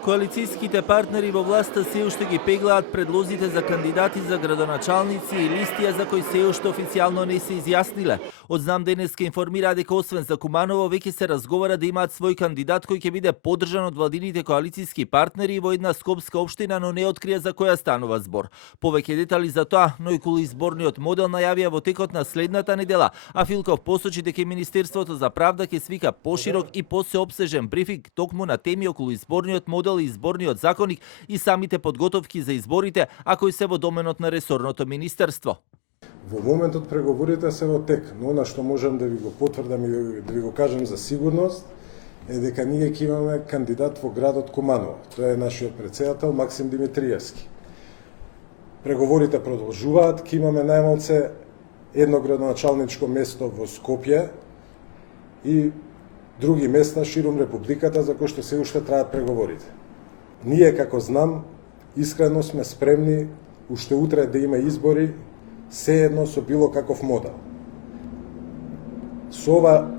Коалицијските партнери во власта се уште ги пеглаат предлозите за кандидати за градоначалници и листија за кои се уште официјално не се изјасниле. Од Знам денеска информира дека освен за Куманово веќе се разговара да имаат свој кандидат кој ќе биде поддржан од владините коалицијски партнери во една скопска општина, но не открија за која станува збор. Повеќе детали за тоа, но и околу изборниот модел најавија во текот на следната недела, а Филков посочи дека Министерството за правда ќе свика поширок и посеопсежен брифинг токму на теми околу изборниот модел и изборниот законник и самите подготовки за изборите, а кои се во доменот на ресорното министерство. Во моментот преговорите се во тек, но она што можам да ви го потврдам и да ви го кажам за сигурност е дека ние ќе имаме кандидат во градот Куманово. Тоа е нашиот претседател Максим Димитриевски. Преговорите продолжуваат, ќе имаме најмалце едно градоначалничко место во Скопје и други места ширум републиката за кои што се уште траат преговорите. Ние, како Знам, искрено сме спремни уште утре да има избори, сеедно со било каков модел. Со ова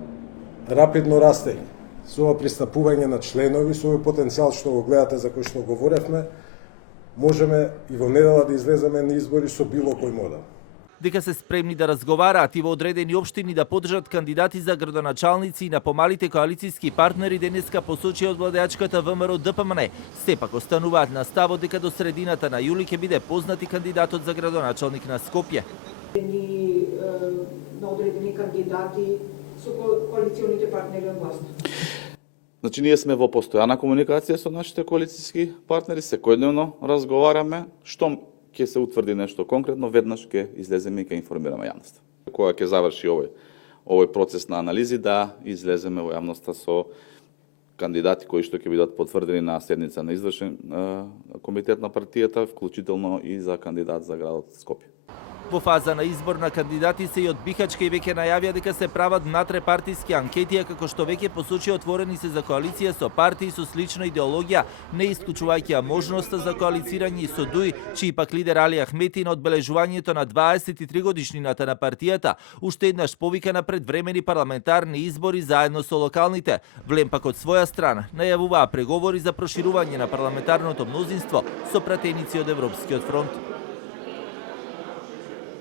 рапидно растење, со ова пристапување на членови, со овој потенцијал што го гледате за кој што говоревме, можеме и во недела да излеземе на избори со било кој модел. Дека се спремни да разговараат и во одредени општини да поддржат кандидати за градоначалници и на помалите коалицијски партнери денеска посочи од владеачката ВМРО ДПМН. Сепак остануваат на ставот дека до средината на јули ќе биде познат и кандидатот за градоначалник на Скопје. На одредени кандидати со коалиционите партнери од власт. Значи, ние сме во постојана комуникација со нашите коалицијски партнери, секојдневно разговараме, што ќе се утврди нешто конкретно, веднаш ќе излеземе и ќе информираме јавноста. Кога ќе заврши овој процес на анализи, да излеземе во јавноста со кандидати кои што ќе бидат потврдени на седница на извршен комитет на партијата, вклучително и за кандидат за градот Скопје. Во фаза на избор на кандидати се и од Бихачка и веќе најавија дека се прават натрепартиски анкети, како што веќе посочи отворени се за коалиција со партии со слична идеологија, не исклучувајќи можноста за коалицирање и со ДУИ, чиј пак лидер Али Ахмети на одбележувањето на 23 годишнината на партијата, уште еднаш повика на предвремени парламентарни избори заедно со локалните. Влем пак од своја страна најавуваа преговори за проширување на парламентарното мнозинство со пратеници од Европскиот фронт.